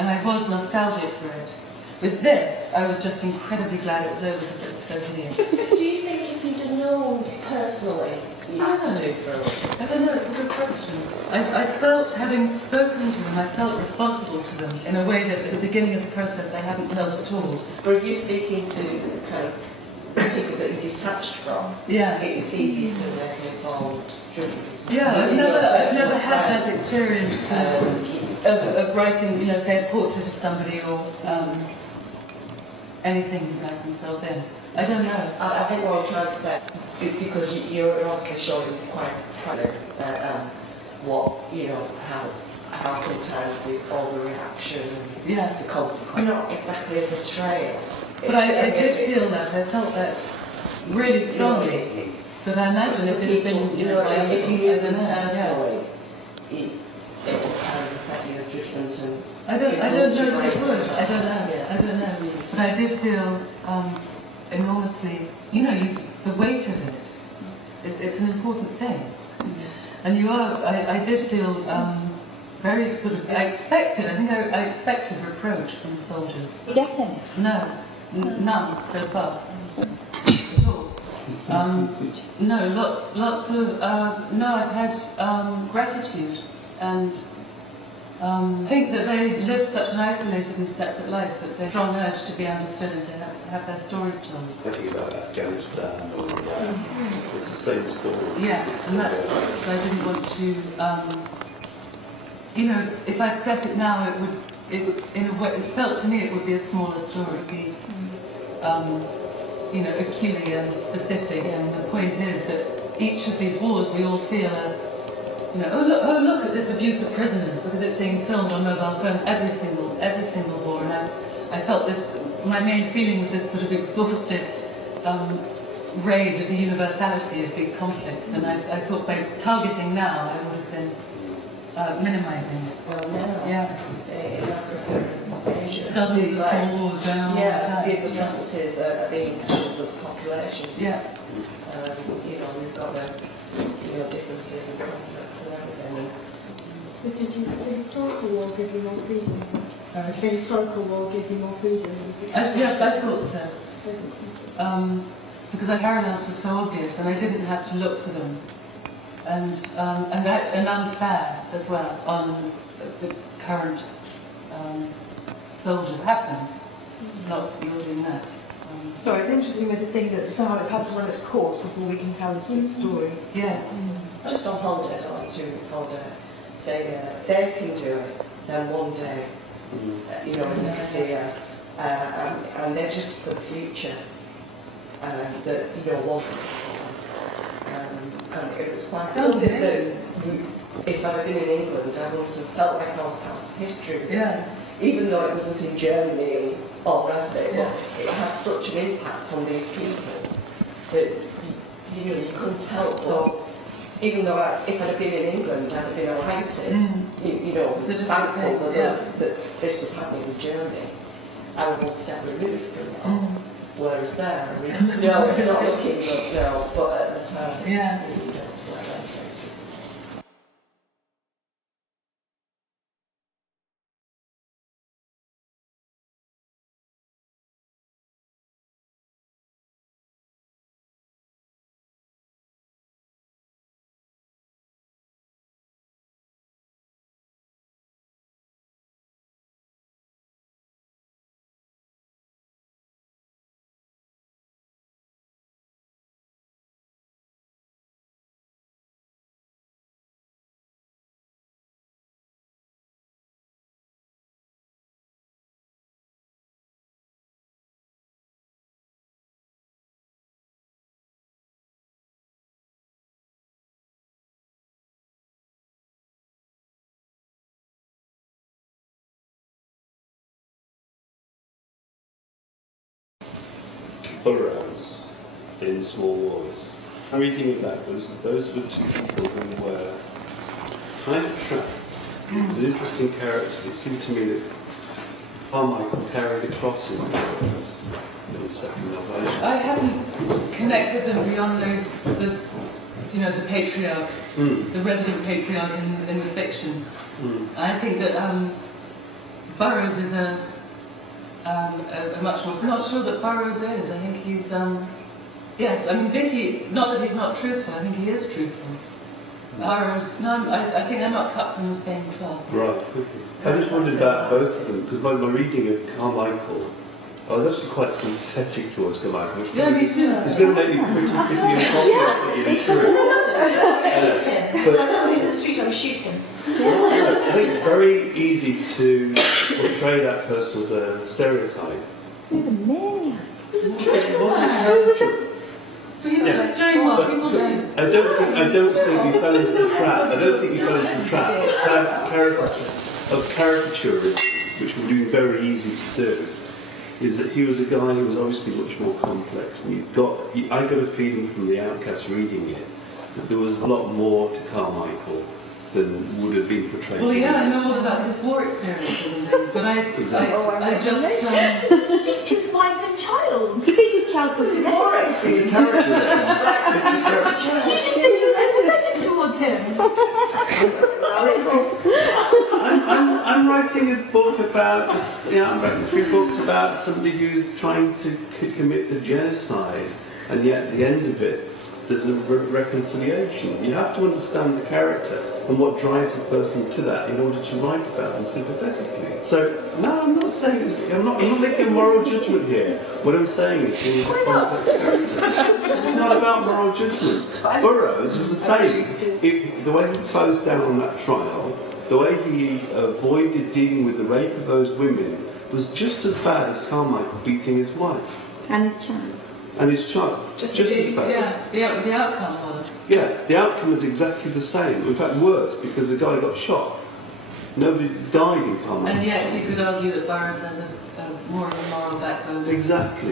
and I was nostalgic for it. With this, I was just incredibly glad it was over because it was so hideous. Do you think if you'd have known personally you had to do thrillers? I don't know, it's a good question. I felt, having spoken to them, I felt responsible to them in a way that at the beginning of the process I hadn't felt at all. But if you're speaking to kind of people that you're detached from, yeah, it's easier to make an informed judgment. Yeah, I've never had that experience of writing, you know, say a portrait of somebody or anything like themselves in. I don't know. I think what I'm trying to say, because you're obviously showing quite what, you know, how sometimes the overreaction and the consequence, not exactly a betrayal. But I did feel that, I felt that really strongly. But I imagine if it had been, you know, if you knew them personally, it would kind of affect your judgment and... I don't know if it would. I don't know. But I did feel enormously, you know, the weight of it. It's an important thing. And I did feel very sort of, I think I expected reproach from soldiers. You get any? No, none so far. At all. No, lots of, no, I've had gratitude and think that they live such an isolated and separate life that they're strong urge to be understood and to have their stories told. I think about Afghanistan, it's the same story. Yeah, and that's why I didn't want to, you know, if I set it now, in a way, it felt to me it would be a smaller story. It would be, you know, acutely and specific, and the point is that each of these wars we all feel are, you know, oh look at this abuse of prisoners, because it's being filmed on mobile phones every single war, and I felt this, my main feeling was this sort of exhausted raid of the universality of these conflicts, and I thought by targeting now I would have been minimising it. Well, now, in Africa and Asia, dozens of small wars going on all the time. These atrocities are being actions of the population. Yeah. You know, we've got the differences and conflicts and everything. But did the historical war give you more freedom? Sorry? The historical war give you more freedom? Yes, I thought so. Because the parallels were so obvious and I didn't have to look for them. And unfair as well on the current soldiers. It happens. Not that you're doing that. So it's interesting to think that somehow it has to run its course before we can tell the story. Yes. Just on holidays, I like 2 weeks holiday, stay there. They can do it, then one day, you know, in the casino, and they're just for the future, that, you know, one. And it was quite something that, if I'd been in England, I would have felt like I was part of history. Yeah. Even though it wasn't in Germany and all the rest of it, but it has such an impact on these people that you know, you couldn't help but, even though if I'd have been in England, I'd have been outed, you know, thankful that this was happening in Germany. I was one step removed from it all. Whereas there, no, it's not looking good, no, but at the time, you know, Burrows in Small Wars. I'm reading of that was those were 2 people who were kind of trapped. It was an interesting character. It seemed to me that Carmichael carried across in Burrows in the second novel. I hadn't connected them beyond those, you know, the patriarch, the resident patriarch in the fiction. I think that Burroughs is a much more. I'm not sure that Burroughs is. I think he's. Yes, I mean Dickey. Not that he's not truthful. I think he is truthful. Burroughs. No, I think they're not cut from the same cloth. Right. Okay. I just wondered about both of them because my reading of Carmichael, I was actually quite sympathetic towards Carmichael. Yeah, me too. It's going to make me pretty unpopular in through. But I think it's very easy to portray that person as a stereotype. He's a maniac. It wasn't a caricature. But he was just doing what people do. I don't think he fell into the trap. I don't think he fell into the trap of caricaturing, which would be very easy to do. Is that he was a guy who was obviously much more complex, and I got a feeling from the Outcast reading it that there was a lot more to Carmichael than would have been portrayed. Well, yeah, I know all about his war experiences and things, but I just. He took wife and child. He beat his child to death. It's a character. It's a character. You just said you were sympathetic towards him. I'm writing a book about this. I'm writing 3 books about somebody who's trying to commit the genocide, and yet at the end of it, there's a reconciliation. You have to understand the character and what drives a person to that in order to write about them sympathetically. So, no, I'm not saying I'm not making a moral judgment here. What I'm saying is he was a complex character. It's not about moral judgments. Burroughs was the same. The way he closed down on that trial, the way he avoided dealing with the rape of those women was just as bad as Carmichael beating his wife. And his child. And his child, just as bad. Yeah, the outcome was. Yeah, the outcome was exactly the same. In fact, worse, because the guy got shot. Nobody died in Carmichael. And yet you could argue that Burroughs has a more of a moral backbone. Exactly.